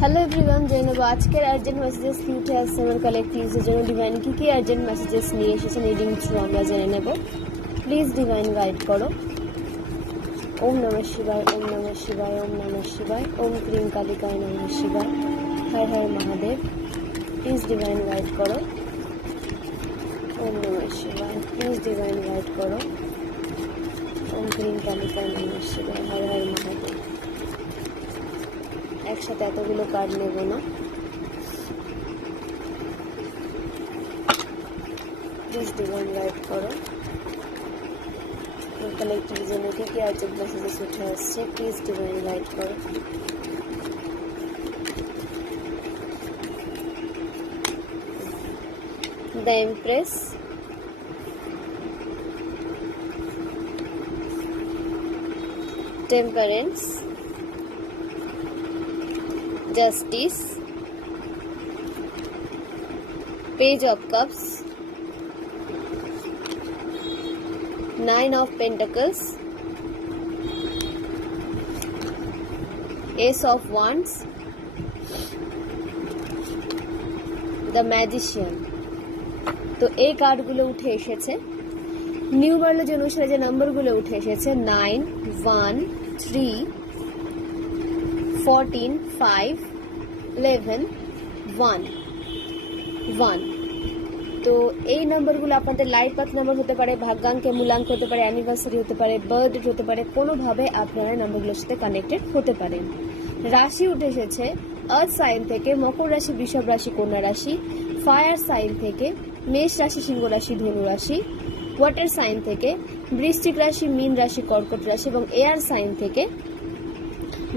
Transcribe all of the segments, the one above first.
Hello everyone, জেনে নেব আজকের আর্জেন্ট মেসেজেস কি উঠে আসছে আমার কালেক্টিভসের জন্য। ডিভাইন কি আর্জেন্ট মেসেজেস নিয়ে এসেছেন রিডিং থ্রু আমরা জেনে নেব। প্লিজ ডিভাইন গাইড করো। ওম নমঃ শিবায়, ওম নমঃ শিবায়, ওম নমঃ শিবায়, ওম ক্রিম কালিকায় নমঃ শিবায়, Har Har Mahadev. Please divine guide করো। ওম নমঃ শিবায়, প্লিজ ডিভাইন গাইড করো। ওম ক্রিম কালিকায় নমঃ শিবায়, হর হর মহাদেব। একসাথে এতগুলো কার্ড নেব না, প্লিজ ডিভাইন গাইড করো। কালেক্টিভ জন্য কি আর্জেন্ট মেসেজেস উঠে আসছে, প্লিজ ডিভাইন গাইড করো। The empress, temperance, justice, page of cups, Nine of Pentacles, Ace of Wands, The Magician। তো এই কার্ডগুলো উঠে এসেছে নিউমারোলজি অনুসারে যে নাম্বারগুলো উঠে এসেছে 9, 1, 3, 14, 5, 11, 1, 1। তো এই নাম্বারগুলো আপনাদের লাইফ পাথ নাম্বার হতে পারে, ভাগ্যাঙ্কে মূলাঙ্ক হতে পারে, অ্যানিভার্সারি হতে পারে, বার্থ ডেট হতে পারে, কোনোভাবে আপনারা নাম্বারগুলোর সাথে কানেক্টেড হতে পারেন। রাশি উঠে এসেছে আর্থ সাইন থেকে মকর রাশি, বৃষভ রাশি, কন্যা রাশি, ফায়ার সাইন থেকে মেষ রাশি, সিংহ রাশি, ধনু রাশি, ওয়াটার সাইন থেকে বৃশ্চিক রাশি, মীন রাশি, কর্কট রাশি এবং এয়ার সাইন থেকে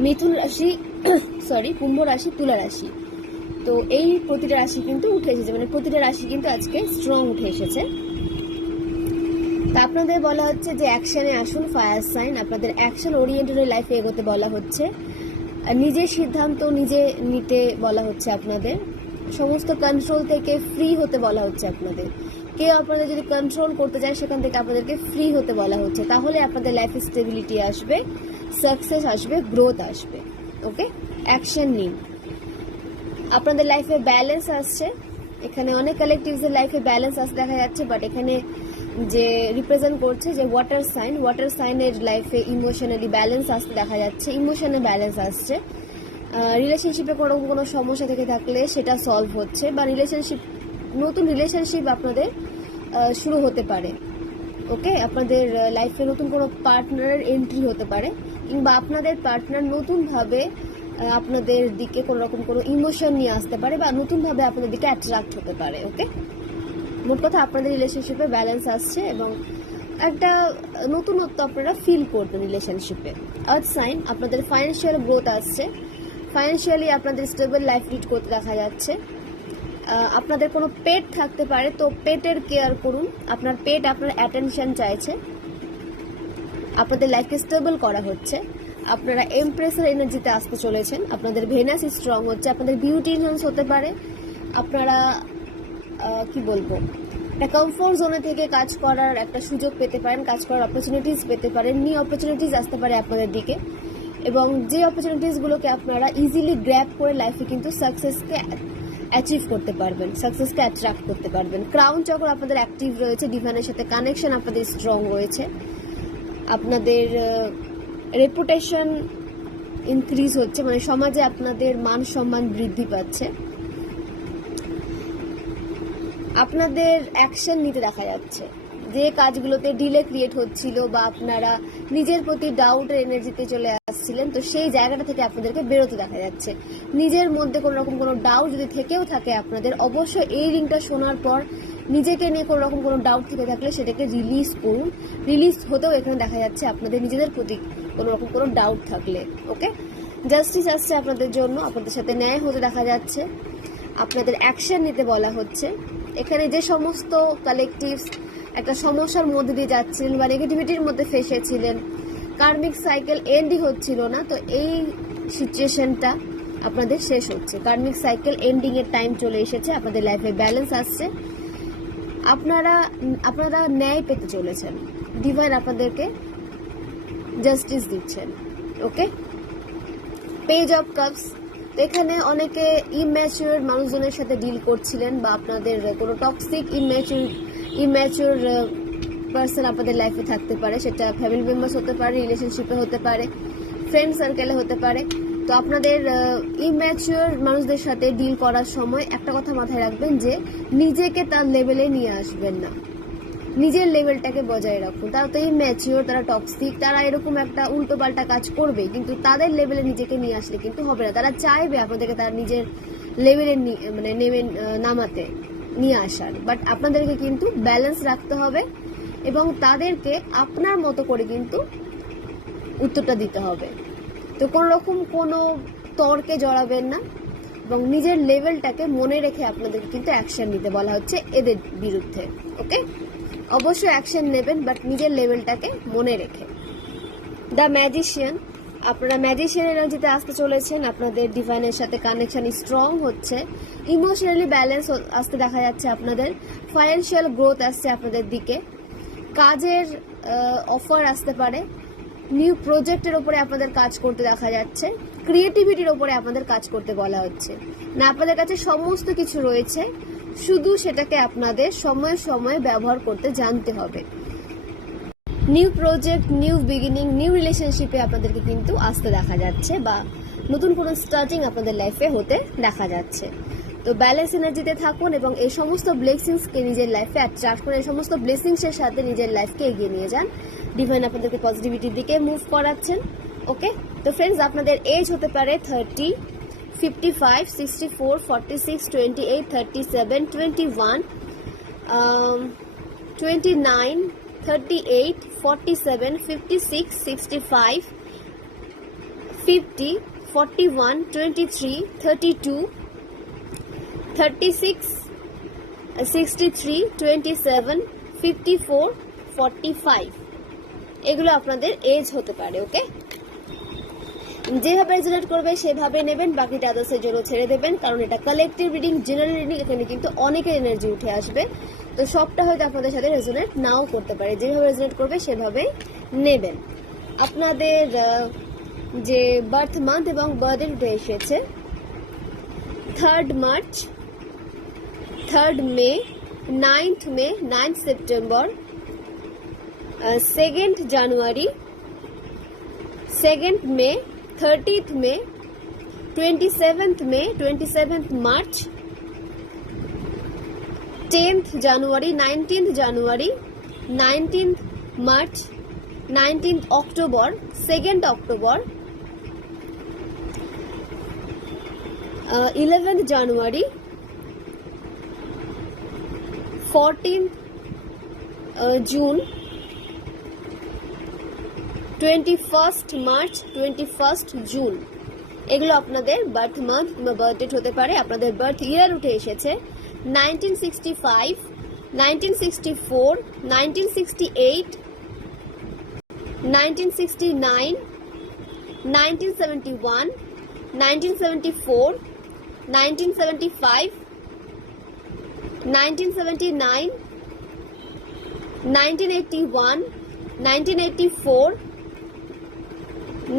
মিথুন রাশি কুম্ভ রাশি, তুলা রাশি। তো এই প্রতিটা রাশি কিন্তু উঠে এসেছে, মানে প্রতিটা রাশি কিন্তু আজকে স্ট্রং উঠে এসেছে। তা আপনাদের বলা হচ্ছে যে অ্যাকশনে আসুন, ফায়ার সাইন। আপনাদের অ্যাকশন ওরিয়েন্টেড লাইফে এগোতে বলা হচ্ছে, নিজের সিদ্ধান্ত নিজে নিতে বলা হচ্ছে, আপনাদের সমস্ত কন্ট্রোল থেকে ফ্রি হতে বলা হচ্ছে। আপনাদের কেউ আপনাদের যদি কন্ট্রোল করতে চায় সেখান থেকে আপনাদেরকে ফ্রি হতে বলা হচ্ছে, তাহলে আপনাদের লাইফে স্টেবিলিটি আসবে, সাকসেস আসবে, গ্রোথ আসবে। ওকে, অ্যাকশন নিন। আপনাদের লাইফে ব্যালেন্স আসছে, এখানে অনেক কালেক্টিভসের লাইফে ব্যালেন্স আসতে দেখা যাচ্ছে, বাট এখানে যে রিপ্রেজেন্ট করছে যে ওয়াটার সাইনের লাইফে ইমোশনালি ব্যালেন্স আসতে দেখা যাচ্ছে, ইমোশনে ব্যালেন্স আসছে। রিলেশনশিপে কোনো সমস্যা থেকে থাকলে সেটা সলভ হচ্ছে, বা নতুন রিলেশনশিপ আপনাদের শুরু হতে পারে। ওকে, আপনাদের লাইফে নতুন কোনো পার্টনারের এন্ট্রি হতে পারে, কিংবা আপনাদের পার্টনার নতুনভাবে আপনাদের দিকে কোনো রকম কোনো ইমোশন নিয়ে আসতে পারে, বা নতুনভাবে আপনাদের দিকে অ্যাট্রাক্ট হতে পারে। ওকে, মোট কথা আপনাদের রিলেশনশিপে ব্যালেন্স আসছে এবং একটা নতুনত্ব আপনারা ফিল করবেন রিলেশনশিপে। আর্থ সাইন, আপনাদের ফাইন্যান্সিয়াল গ্রোথ আসছে, ফাইন্যান্সিয়ালি আপনাদের স্টেবল লাইফ লিড করতে দেখা যাচ্ছে। আপনাদের কোনো পেট থাকতে পারে, তো পেটের কেয়ার করুন। আপনার পেট আপনার অ্যাটেনশন চাইছে, আপনাদের লাইফকে স্টেবল করা হচ্ছে। আপনারা এমপ্রেসের এনার্জিতে আসতে চলেছেন, আপনাদের ভেনাস স্ট্রং হচ্ছে, আপনাদের বিউটি ইনহ্যান্স হতে পারে। আপনারা কি বলবো, একটা কমফোর্ট জোনে থেকে কাজ করার একটা সুযোগ পেতে পারেন, কাজ করার অপরচুনিটিস পেতে পারেন, নিউ অপরচুনিটিস আসতে পারে আপনাদের দিকে, এবং যে অপরচুনিটিসগুলোকে আপনারা ইজিলি গ্র্যাব করে লাইফে কিন্তু সাকসেসকে অ্যাচিভ করতে পারবেন, সাকসেসকে অ্যাট্রাক্ট করতে পারবেন। ক্রাউন চক্র আপনাদের অ্যাক্টিভ রয়েছে, ডিভাইনের সাথে কানেকশন আপনাদের স্ট্রং রয়েছে, আপনাদের রেপুটেশন ইনক্রিজ হচ্ছে, মানে সমাজে আপনাদের মান সম্মান বৃদ্ধি পাচ্ছে। আপনাদের অ্যাকশন নিতে দেখা যাচ্ছে, যে কাজগুলোতে ডিলে ক্রিয়েট হচ্ছিল বা আপনারা নিজের প্রতি ডাউটের এনার্জিতে চলে আসছিলেন, তো সেই জায়গাটা থেকে আপনাদেরকে বেরোতে দেখা যাচ্ছে। নিজের মধ্যে কোনো রকম কোনো ডাউট যদি থেকেও থাকে আপনাদের, অবশ্যই এই রিংটা শোনার পর নিজেকে নিয়ে কোনো রকম কোনো ডাউট থেকে থাকলে সেটাকে রিলিজ করুন। রিলিজ হতেও এখানে দেখা যাচ্ছে আপনাদের নিজেদের প্রতি কোনো রকম কোনো ডাউট থাকলে। ওকে, জাস্টিস আসছে আপনাদের জন্য, আপনাদের সাথে ন্যায় হতে দেখা যাচ্ছে, আপনাদের অ্যাকশন নিতে বলা হচ্ছে। এখানে যে সমস্ত কালেক্টিভস একটা সমস্যার মধ্যে দিয়ে যাচ্ছিলেন বা নেগেটিভিটির মধ্যে ফেসেছিলেন, কার্মিক সাইকেল এন্ডই হচ্ছিল না, তো এই সিচুয়েশনটা আপনাদের শেষ হচ্ছে। কার্মিক সাইকেল এন্ডিং এর টাইম চলে এসেছে, আপনাদের লাইফে ব্যালেন্স আসছে, আপনারা ন্যায় পেতে চলেছেন, ডিভাইন আপনাদেরকে জাস্টিস দিচ্ছেন। ওকে, পেজ অফ কাপস, তো এখানে অনেকে ইম্যাচিউর মানুষজনের সাথে ডিল করছিলেন, বা আপনাদের কোনো টক্সিক ইম্যাচিউর পার্সন আপনাদের লাইফে থাকতে পারে। সেটা ফ্যামিলি মেম্বার্স হতে পারে, রিলেশনশিপে হতে পারে, ফ্রেন্ড সার্কেলে হতে পারে। তো আপনাদের ইম্যাচিউর মানুষদের সাথে ডিল করার সময় একটা কথা মাথায় রাখবেন যে নিজেকে তার লেভেলে নিয়ে আসবেন না, নিজের লেভেলটাকে বজায় রাখুন। তারা তো ইম্যাচিউর, তারা টক্সিক, তারা এরকম একটা উল্টো পাল্টা কাজ করবে, কিন্তু তাদের লেভেলে নিজেকে নিয়ে আসলে কিন্তু হবে না। তারা চাইবে আপনাদেরকে তার নিজের লেভেলে মানে নামাতে নিয়ে আসার, বাট আপনাদেরকে কিন্তু ব্যালেন্স রাখতে হবে এবং তাদেরকে আপনার মতো করে কিন্তু উত্তরটা দিতে হবে। তো কোনো রকম কোনো তর্কে জড়াবেন না এবং নিজের লেভেলটাকে মনে রেখে আপনাদেরকে কিন্তু অ্যাকশন নিতে বলা হচ্ছে এদের বিরুদ্ধে। ওকে, অবশ্যই অ্যাকশন নেবেন, বাট নিজের লেভেলটাকে মনে রেখে। দ্য ম্যাজিশিয়ান, আপনারা ম্যাজিশিয়ান এনার্জিতে আসতে চলেছেন। আপনাদের ডিভাইনের সাথে কানেকশন স্ট্রং হচ্ছে, ইমোশনালি ব্যালেন্স আসতে দেখা যাচ্ছে আপনাদের, ফাইন্যান্সিয়াল গ্রোথ আসছে আপনাদের দিকে, কাজের অফার আসতে পারে, নিউ প্রজেক্টের ওপরে আপনাদের কাজ করতে দেখা যাচ্ছে, ক্রিয়েটিভিটির ওপরে আপনাদের কাজ করতে বলা হচ্ছে না। আপনাদের কাছে সমস্ত কিছু রয়েছে, শুধু সেটাকে আপনাদের সময়ে সময়ে ব্যবহার করতে জানতে হবে। New project, new beginning, new রিলেশনশিপে আপনাদেরকে কিন্তু আসতে দেখা যাচ্ছে, বা নতুন কোনো স্টার্টিং আপনাদের লাইফে হতে দেখা যাচ্ছে। তো ব্যালেন্স এনার্জিতে থাকুন এবং এই সমস্ত ব্লেসিংসকে নিজের লাইফে অ্যাট্রাক্ট করে, এই সমস্ত ব্লেসিংসের সাথে নিজের লাইফকে এগিয়ে নিয়ে যান। ডিভাইন আপনাদেরকে পজিটিভিটির দিকে মুভ করাচ্ছেন। ওকে, তো ফ্রেন্ডস, আপনাদের এজ হতে পারে 30, 55, 64, 46, 28, 37, 21, 29, 38, 47, 56, 65, 50, 41, 23, 32, 36, 63, 27, 54, 45 এগুলো আপনাদের এজ হতে পারে। ওকে, যেভাবে রেজোনেট করবে সেভাবে নেবেন, বাকিটা আদার্সের জন্য ছেড়ে দেবেন, কারণ এটা কালেকটিভ রিডিং, জেনারেল রিডিং, এখানে কিন্তু অনেকের এনার্জি উঠে আসবে। তো সবটা হয়তো আপনাদের সাথে রেজোনেট নাও করতে পারে, যেভাবে রেজোনেট করবে সেভাবে নেবেন। আপনাদের যে বার্থ মান্থ এবং বার্থ ডেট উঠে এসেছে 3rd মার্চ, 3rd মে, 9th মে, 9th সেপ্টেম্বর, 2nd জানুয়ারি, 2nd মে, 30th মে, 27th মে, 27th মার্চ, 10th জানুয়ারি, 19th জানুয়ারি, 19th March, 19th October, 2nd October, 11th জানুয়ারি, 14th June, 21st March, 21st June. এগুলো আপনাদের birth month বা birth date হতে পারে। আপনাদের birth ইয়ার উঠে এসেছে 1965, 1964, 1968, 1969, 1971, 1974, 1975, 1979, 1981, 1984,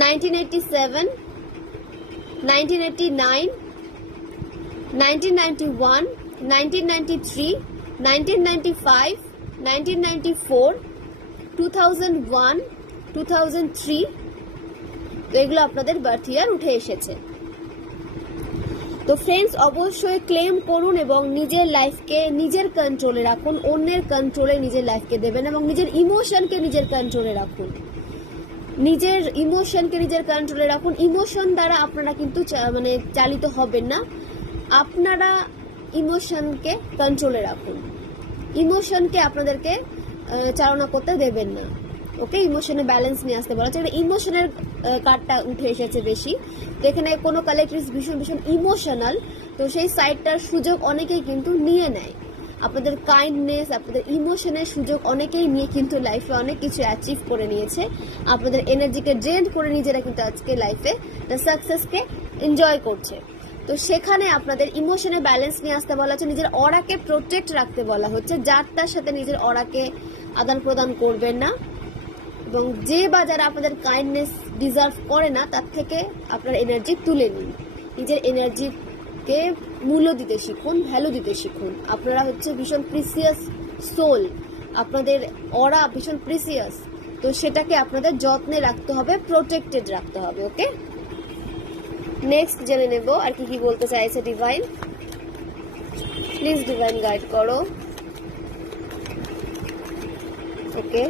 1987, 1989, 1991, 1993, 1995, 1994, 2001, 2003 তো এগুলো আপনাদের বার্থ ইয়ার উঠে এসেছে। তো ফ্রেন্ডস, অবশ্যই ক্লেম করুন এবং নিজের লাইফকে নিজের কন্ট্রোলে রাখুন, অন্যের কন্ট্রোলে নিজের লাইফকে দেবেন এবং নিজের ইমোশনকে নিজের কন্ট্রোলে রাখুন। নিজের ইমোশনকে নিজের কন্ট্রোলে রাখুন। ইমোশন দ্বারা আপনারা কিন্তু মানে চালিত হবেন না, আপনারা ইমোশনকে কন্ট্রোলে রাখুন। ইমোশনকে আপনাদেরকে চালনা করতে দেবেন না। ওকে, ইমোশনে ব্যালেন্স নিয়ে আসতে বলা হচ্ছে। ইমোশনের কার্ডটা উঠে এসেছে বেশি, তো এখানে কোনো কালেক্টর ভীষণ ভীষণ ইমোশনাল, তো সেই সাইডটার সুযোগ অনেকেই কিন্তু নিয়ে নেয়। আপনাদের কাইন্ডনেস, আপনাদের ইমোশনের সুযোগ অনেকেই নিয়ে কিন্তু লাইফে অনেক কিছু অ্যাচিভ করে নিয়েছে। আপনাদের এনার্জিকে ড্রেন করে নিজেরা কিন্তু আজকে লাইফে সাকসেসকে এনজয় করছে। তো সেখানে আপনাদের ইমোশনে ব্যালেন্স নিয়ে আসতে বলা হচ্ছে, নিজের অরাকে প্রোটেক্ট রাখতে বলা হচ্ছে। যার তার সাথে নিজের অরাকে আদান প্রদান করবেন না, এবং যে বা যারা আপনাদের কাইন্ডনেস ডিজার্ভ করে না তার থেকে আপনার এনার্জি তুলে নিন। নিজের এনার্জিকে মূল্য দিতে শিখুন, ভ্যালু দিতে শিখুন। আপনারা হচ্ছে ভীষণ প্রিসিয়াস সোল, আপনাদের অরা ভীষণ প্রিসিয়াস, তো সেটাকে আপনাদের যত্নে রাখতে হবে, প্রোটেক্টেড রাখতে হবে। ওকে, নেক্সট জেনে নেব আর কি কি বলতে চাইছে ডিভাইন। প্লিজ ডিভাইন গাইড করো। ওকে,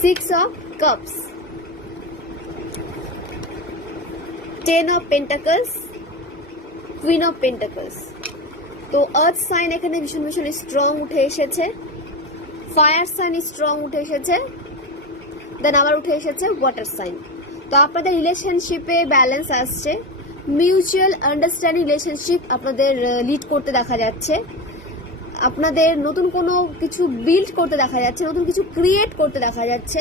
6 of cups, 10 of pentacles, Queen of pentacles। তো আর্থ সাইন এখানে ভীষণ ভীষণ স্ট্রং উঠে এসেছে, ফায়ার সাইন স্ট্রং উঠে এসেছে, দেন আবার উঠে এসেছে ওয়াটার সাইন। তো আপনাদের রিলেশনশিপে ব্যালেন্স আসছে, মিউচুয়াল আন্ডারস্ট্যান্ডিং রিলেশনশিপ আপনাদের লিড করতে দেখা যাচ্ছে, আপনাদের নতুন কোনো কিছু বিল্ড করতে দেখা যাচ্ছে, নতুন কিছু ক্রিয়েট করতে দেখা যাচ্ছে,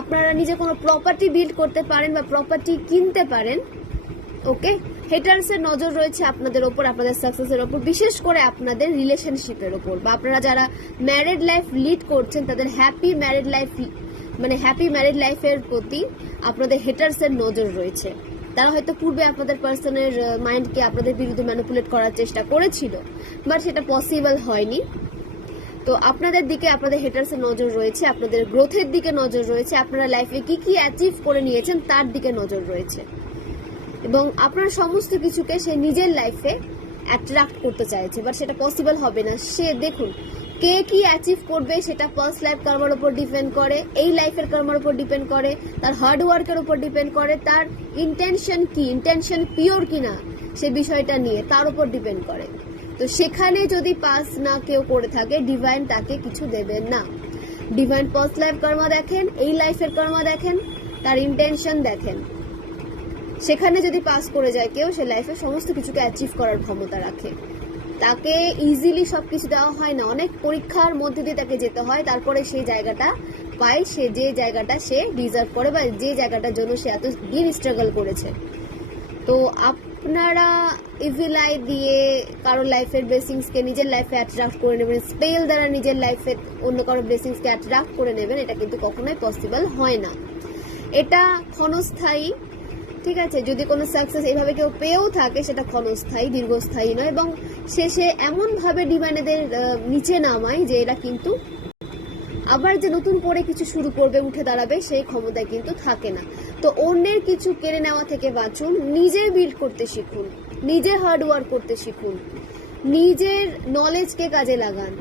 আপনারা নিজে কোনো প্রপার্টি বিল্ড করতে পারেন বা প্রপার্টি কিনতে পারেন। ওকে, হেটার্সের নজর রয়েছে আপনাদের ওপর, আপনাদের সাকসেসের ওপর, বিশেষ করে আপনাদের রিলেশনশিপের ওপর, বা আপনারা যারা ম্যারিড লাইফ লিড করছেন তাদের হ্যাপি ম্যারিড লাইফ, মানে হ্যাপি ম্যারিড লাইফের প্রতি আপনাদের হেটার্সের নজর রয়েছে। তারা হয়তো পূর্বে আপনাদের পার্সনের মাইন্ডকে আপনাদের বিরুদ্ধে ম্যানিপুলেট করার চেষ্টা করেছিল, বাট সেটা পসিবল হয়নি। তো আপনাদের দিকে আপনাদের হেটার্সের নজর রয়েছে, আপনাদের গ্রোথের দিকে নজর রয়েছে, আপনারা লাইফে কি কি অ্যাচিভ করে নিয়েছেন তার দিকে নজর রয়েছে, এবং আপনার সমস্ত কিছুকে সে নিজের লাইফে অ্যাট্রাক্ট করতে চাইছে, বাট সেটা পসিবল হবে না। সে দেখুন কে কি অ্যাচিভ করবে সেটা পাস্ট লাইফ কর্মের উপর ডিপেন্ড করে, এই লাইফের কর্মের উপর ডিপেন্ড করে, তার হার্ড ওয়ার্কের উপর ডিপেন্ড করে, তার ইন্টেনশন কি, ইন্টেনশন পিওর কিনা সে বিষয়টা নিয়ে তার উপর ডিপেন্ড করে। তো সেখানে যদি পাস না কেউ করে থাকে, ডিভাইন তাকে কিছু দেবেন না। ডিভাইন পাস্ট লাইফ কর্ম দেখেন, এই লাইফের কর্ম দেখেন, তার ইন্টেনশন দেখেন। সেখানে যদি পাস করে যায় কেউ, সে লাইফে সমস্ত কিছুকে অ্যাচিভ করার ক্ষমতা রাখে। তাকে ইজিলি সবকিছু দেওয়া হয় না, অনেক পরীক্ষার মধ্যে দিয়ে তাকে যেতে হয়, তারপরে সেই জায়গাটা পায়, সে যে জায়গাটা সে ডিজার্ভ করে বা যে জায়গাটার জন্য সে এত দিন স্ট্রাগল করেছে। তো আপনারা ইভিল আই দিয়ে কারোর লাইফের ব্লেসিংসকে নিজের লাইফে অ্যাট্রাক্ট করে নেবেন, স্পেল দ্বারা নিজের লাইফে অন্য কারোর ব্লেসিংসকে অ্যাট্রাক্ট করে নেবেন, এটা কিন্তু কখনোই পসিবল হয় না। এটা ক্ষণস্থায়ী, ঠিক আছে? যদি কোনো সাকসেস এইভাবে কেউ পেয়েও থাকে সেটা ক্ষণস্থায়ী, দীর্ঘস্থায়ী নয়, এবং শেষে এমনভাবে ডিমান্ডেদের নিচে নামায় যে এরা কিন্তু আবার যে নতুন করে কিছু শুরু করবে, উঠে দাঁড়াবে, সেই ক্ষমতায় কিন্তু থাকে না। তো অন্যের কিছু কেড়ে নেওয়া থেকে বাঁচুন, নিজে বিল্ড করতে শিখুন, নিজে হার্ড ওয়ার্ক করতে শিখুন, নিজের নলেজকে কাজে লাগান,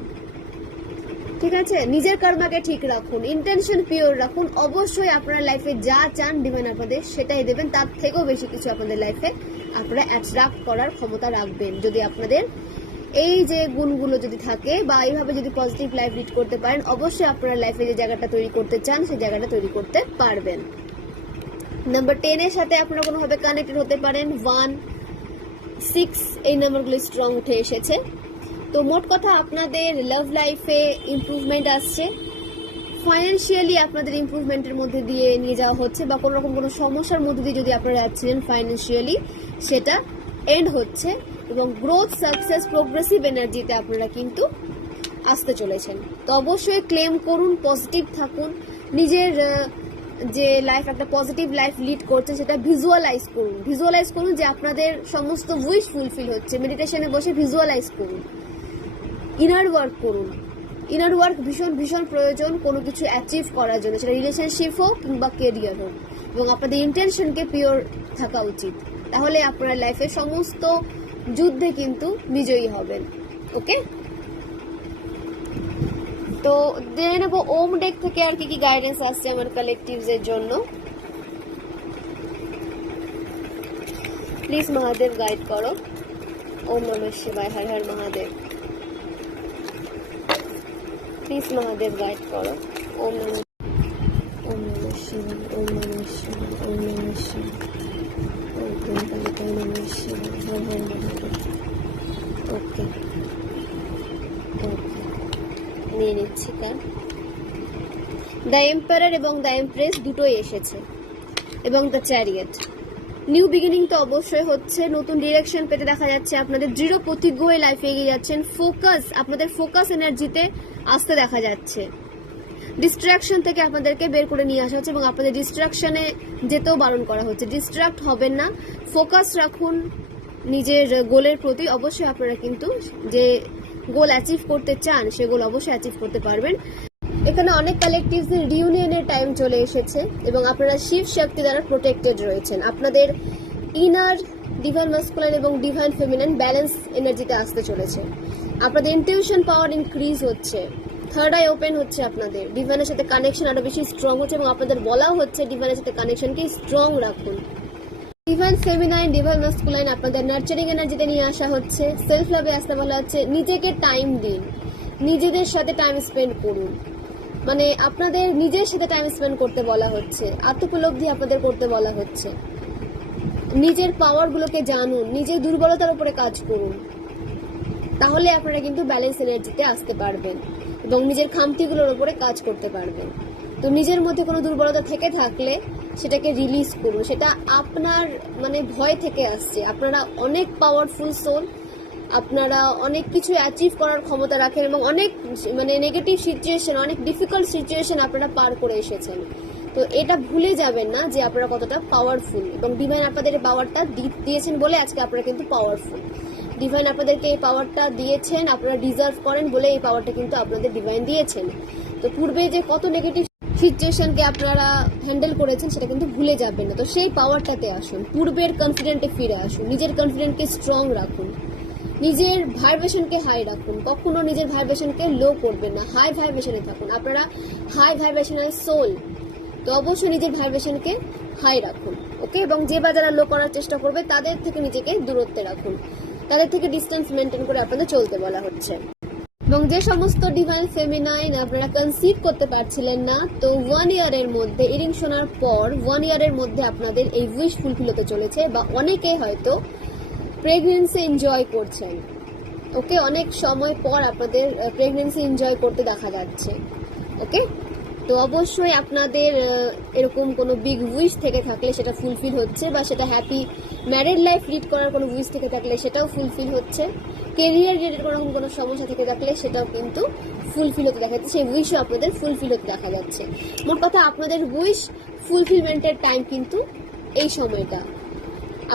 ঠিক আছে? নিজের কর্মাকে ঠিক রাখুন, ইন্টেনশন পিওর রাখুন। অবশ্যই আপনার লাইফে যা চান ডিভাইন আপনাদের সেটাই দেবেন, তার থেকেও বেশি কিছু আপনাদের লাইফে আপনারা অ্যাট্রাক্ট করার ক্ষমতা রাখবেন, যদি আপনাদের এই যে গুণগুলো যদি থাকে বা এইভাবে যদি পজিটিভ লাইফ লিড করতে পারেন। অবশ্যই আপনার লাইফে যে জায়গাটা তৈরি করতে চান সেই জায়গাটা তৈরি করতে পারবেন। নাম্বার 10 এর সাথে আপনারা কোনোভাবে কানেক্টেড হতে পারেন। 1, 6 এই নাম্বারগুলো স্ট্রং উঠে এসেছে। তো মোট কথা আপনাদের লাভ লাইফে ইমপ্রুভমেন্ট আসছে, ফাইন্যান্সিয়ালি আপনাদের ইমপ্রুভমেন্টের মধ্যে দিয়ে নিয়ে যাওয়া হচ্ছে, বা কোনো রকম কোনো সমস্যার মধ্যে দিয়ে যদি আপনারা যাচ্ছিলেন ফাইন্যান্সিয়ালি সেটা এন্ড হচ্ছে, এবং গ্রোথ, সাকসেস, প্রোগ্রেসিভ এনার্জিতে আপনারা কিন্তু আসতে চলেছেন। তো অবশ্যই ক্লেম করুন, পজিটিভ থাকুন, নিজের যে লাইফ একটা পজিটিভ লাইফ লিড করছে সেটা ভিজুয়ালাইজ করুন, ভিজুয়ালাইজ করুন যে আপনাদের সমস্ত উইশ ফুলফিল হচ্ছে। মেডিটেশনে বসে ভিজুয়ালাইজ করুন, ইনার ওয়ার্ক করুন। ইনার ওয়ার্ক ভীষণ ভীষণ প্রয়োজন কোনো কিছু অ্যাচিভ করার জন্য, সেটা রিলেশনশিপ হোক কিংবা কেরিয়ার হোক, এবং আপনাদের ইন্টেনশনকে পিওর থাকা উচিত, তাহলে আপনার লাইফে সমস্ত যুদ্ধে কিন্তু বিজয়ী হবেন। ওকে, তো জেনে নেব ওম ডেক থেকে আর কি কি গাইডেন্স আসছে আমার কালেকটিভস এর জন্য। প্লিজ মহাদেব গাইড করো। ওম নমঃ শিবায়, হর হর মহাদেব। প্লিজ মহাদেব গাইড করো। ওম নমঃ শিবায়, ওম নমঃ শিবায়, ওম নমঃ শিবায়, ওম নমঃ শিবায়, হর হর মহাদেব। ওকে, নিয়ে নিচ্ছি কার্ড। দ্য এম্পারার এবং দ্য এমপ্রেস দুটোই এসেছে, এবং দ্য চ্যারিয়েট। নিউ বিগিনিং তো অবশ্যই হচ্ছে, নতুন ডিরেকশন পেতে দেখা যাচ্ছে, আপনাদের দৃঢ় প্রতিজ্ঞ হয়ে লাইফে এগিয়ে যাচ্ছেন, ফোকাস, আপনাদের ফোকাস এনার্জিতে আসতে দেখা যাচ্ছে। ডিস্ট্রাকশন থেকে আপনাদেরকে বের করে নিয়ে আসা হচ্ছে এবং আপনাদের ডিস্ট্রাকশনে যেতেও বারণ করা হচ্ছে। ডিস্ট্রাক্ট হবেন না, ফোকাস রাখুন নিজের গোলের প্রতি। অবশ্যই আপনারা কিন্তু যে গোল অ্যাচিভ করতে চান সে গোল অবশ্যই অ্যাচিভ করতে পারবেন। এখানে অনেক কালেকটিভসের রিউনিয়নের টাইম চলে এসেছে এবং আপনারা শিব শক্তি দ্বারা প্রোটেক্টেড রয়েছেন। আপনাদের ইনার ডিভাইন মাস্কুলাইন এবং ডিভাইন ফেমিনাইন ব্যালেন্স এনার্জিতে আসতে চলেছে। আপনাদের ইনটিউশন পাওয়ার ইনক্রিজ হচ্ছে, থার্ড আই ওপেন হচ্ছে, আপনাদের ডিভাইনের সাথে কানেকশন আরো বেশি স্ট্রং হচ্ছে এবং আপনাদের বলাও হচ্ছে ডিভাইনের সাথে কানেকশনকে স্ট্রং রাখুন। ডিভাইন ফেমিনাইন ডিভাইন মাস্কুলাইন আপনাদের নার্চারিং এনার্জিতে নিয়ে আসা হচ্ছে, সেলফ লাভে আসতে বলা হচ্ছে। নিজেকে টাইম দিন, নিজেদের সাথে টাইম স্পেন্ড করুন, মানে আপনাদের নিজের সাথে টাইম স্পেন্ড করতে বলা হচ্ছে, আত্মোপলব্ধি আপনাদের করতে বলা হচ্ছে। নিজের পাওয়ারগুলোকে জানুন, নিজের দুর্বলতার উপরে কাজ করুন, তাহলে আপনারা কিন্তু ব্যালেন্স এনার্জিতে আসতে পারবেন এবং নিজের খামতিগুলোর উপরে কাজ করতে পারবেন। তো নিজের মধ্যে কোনো দুর্বলতা থেকে থাকলে সেটাকে রিলিজ করুন। সেটা আপনার মানে ভয় থেকে আসছে। আপনারা অনেক পাওয়ারফুল সোল, আপনারা অনেক কিছু অ্যাচিভ করার ক্ষমতা রাখেন এবং অনেক মানে নেগেটিভ সিচুয়েশন, অনেক ডিফিকাল্ট সিচুয়েশন আপনারা পার করে এসেছেন। তো এটা ভুলে যাবেন না যে আপনারা কতটা পাওয়ারফুল এবং ডিভাইন আপনাদের পাওয়ারটা দিয়েছেন বলে আজকে আপনারা কিন্তু পাওয়ারফুল। ডিভাইন আপনাদেরকে এই পাওয়ারটা দিয়েছেন, আপনারা ডিজার্ভ করেন বলে এই পাওয়ারটা কিন্তু আপনাদের ডিভাইন দিয়েছেন। তো পূর্বে যে কত নেগেটিভ সিচুয়েশনকে আপনারা হ্যান্ডেল করেছেন সেটা কিন্তু ভুলে যাবেন না। তো সেই পাওয়ারটাতে আসুন, পূর্বের কনফিডেন্টে ফিরে আসুন, নিজের কনফিডেন্টকে স্ট্রং রাখুন, নিজের ভাইব্রেশনকে হাই রাখুন, কখনো নিজের ভাইব্রেশনকে লো করবেন না, হাই ভাইব্রেশনে থাকুন। আপনারা হাই ভাইব্রেশনাল সোল, তো অবশ্যই নিজের ভাইব্রেশনকে হাই রাখুন, ওকে। এবং যে বা যারা লো করার চেষ্টা করবে তাদের থেকে নিজেকে দূরত্বে রাখুন, তাদের থেকে ডিস্টেন্স মেনটেন করে আপনাদের চলতে বলা হচ্ছে। এবং যে সমস্ত ডিভাইন ফেমিনাইন আপনারা কনসিভ করতে পারছিলেন না, তো 1 ইয়ারের মধ্যে ইরিং শোনার পর 1 ইয়ারের মধ্যে আপনাদের এই উইশ ফুলফিল হতে চলেছে। বা অনেকে হয়তো প্রেগনেন্সি এনজয় করছেন, ওকে, অনেক সময় পর আপনাদের প্রেগনেন্সি এনজয় করতে দেখা যাচ্ছে, ওকে। তো অবশ্যই আপনাদের এরকম কোনো বিগ উইশ থেকে থাকলে সেটা ফুলফিল হচ্ছে, বা সেটা হ্যাপি ম্যারিড লাইফ লিড করার কোনো উইশ থেকে থাকলে সেটাও ফুলফিল হচ্ছে। কেরিয়ার রিলেটেড কোনো সমস্যা থেকে থাকলে সেটাও কিন্তু ফুলফিল হতে দেখা যাচ্ছে, সেই উইশও আপনাদের ফুলফিল হতে দেখা যাচ্ছে। মোট কথা আপনাদের উইশ ফুলফিলমেন্টের টাইম কিন্তু এই সময়টা,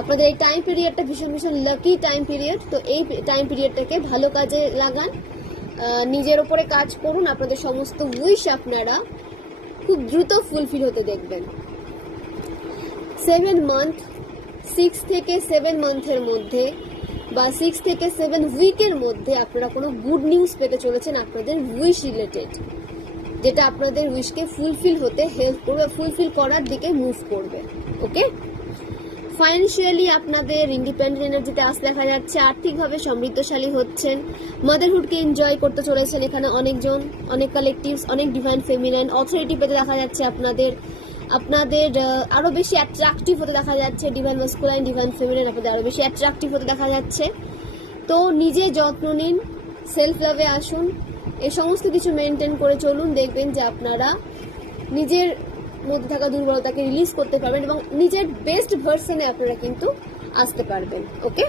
আপনাদের এই টাইম পিরিয়ডটা ভীষণ ভীষণ লাকি টাইম পিরিয়ড। তো এই টাইম পিরিয়ডটাকে ভালো কাজে লাগান, নিজের ওপরে কাজ করুন, আপনাদের সমস্ত উইশ আপনারা খুব দ্রুত ফুলফিল হতে দেখবেন। 7 মান্থ, 6 থেকে 7 মান্থের মধ্যে বা 6 থেকে 7 উইকের মধ্যে আপনারা কোনো গুড নিউজ পেতে চলেছেন আপনাদের উইশ রিলেটেড, যেটা আপনাদের উইশকে ফুলফিল হতে হেল্প করবে, ফুলফিল করার দিকে মুভ করবে, ওকে। ফাইন্যান্সিয়ালি আপনাদের ইন্ডিপেন্ডেন্ট এনার্জিতে আসতে দেখা যাচ্ছে, আর্থিকভাবে সমৃদ্ধশালী হচ্ছেন, মাদারহুডকে এনজয় করতে চলেছেন। এখানে অনেকজন, অনেক কালেকটিভস, অনেক ডিভাইন ফেমিনাইন অথরিটি পেতে দেখা যাচ্ছে আপনাদের আরো বেশি অ্যাট্রাকটিভ হতে দেখা যাচ্ছে। ডিভাইন মাস্কুলাইন ডিভাইন ফেমিনাইন আপনাদের আরো বেশি অ্যাট্রাকটিভ হতে দেখা যাচ্ছে। তো নিজে যত্ন নিন, সেলফ লাভে আসুন, এই সমস্ত কিছু মেনটেন করে চলুন, দেখবেন যে আপনারা নিজের মধ্যে থাকা দুর্বলতাকে রিলিজ করতে পারবেন এবং নিজের বেস্ট ভার্সনে আপনারা কিন্তু আসতে পারবেন, ওকে।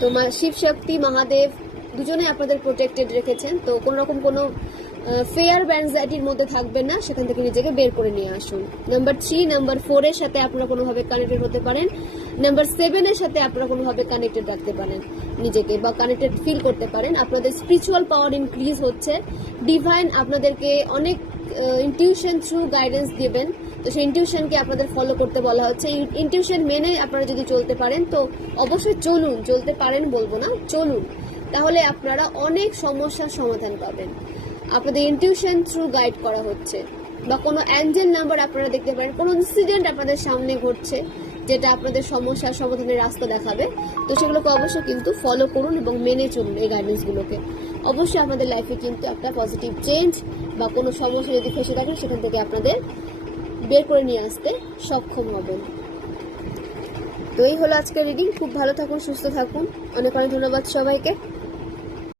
তো শিব শক্তি মহাদেব দুজনে আপনাদের প্রোটেক্টেড রেখেছেন। তো কোনো রকম কোনো ফেয়ার অ্যাংজাইটির মধ্যে থাকবেন না, সেখান থেকে নিজেকে বের করে নিয়ে আসুন। নাম্বার 3, নাম্বার 4 এর সাথে আপনারা কোনোভাবে কানেক্টেড হতে পারেন, নাম্বার 7 এর সাথে আপনারা কোনোভাবে কানেক্টেড রাখতে পারেন নিজেকে, বা কানেক্টেড ফিল করতে পারেন। আপনাদের স্পিরিচুয়াল পাওয়ার ইনক্রিজ হচ্ছে, ডিভাইন আপনাদেরকে অনেক ইনটিউশন থ্রু গাইডেন্স দিবেন। তো সেই ইনটিউশনকে আপনাদের ফলো করতে বলা হচ্ছে। ইনটিউশন মেনে আপনারা যদি চলতে পারেন, তো অবশ্যই চলুন, চলতে পারেন বলবো না, চলুন, তাহলে আপনারা অনেক সমস্যার সমাধান পাবেন। আপনাদের ইনটিউশন থ্রু গাইড করা হচ্ছে, বা কোনো অ্যাঞ্জেল নাম্বার আপনারা দেখতে পারেন, কোনো ইনসিডেন্ট আপনাদের সামনে ঘটছে যেটা আপনাদের সমস্যার সমাধানের রাস্তা দেখাবে। তো সেগুলোকে অবশ্যই কিন্তু ফলো করুন এবং মেনে চলুন এই গাইডেন্সগুলোকে। অবশ্যই আপনাদের লাইফে কিন্তু একটা পজিটিভ চেঞ্জ বা কোনো সমস্যা যদি ফেসে থাকেন সেখান থেকে আপনাদের বের করে নিয়ে আসতে সক্ষম হবেন। তো এই হলো আজকের রিডিং। খুব ভালো থাকুন, সুস্থ থাকুন, অনেক অনেক ধন্যবাদ সবাইকে।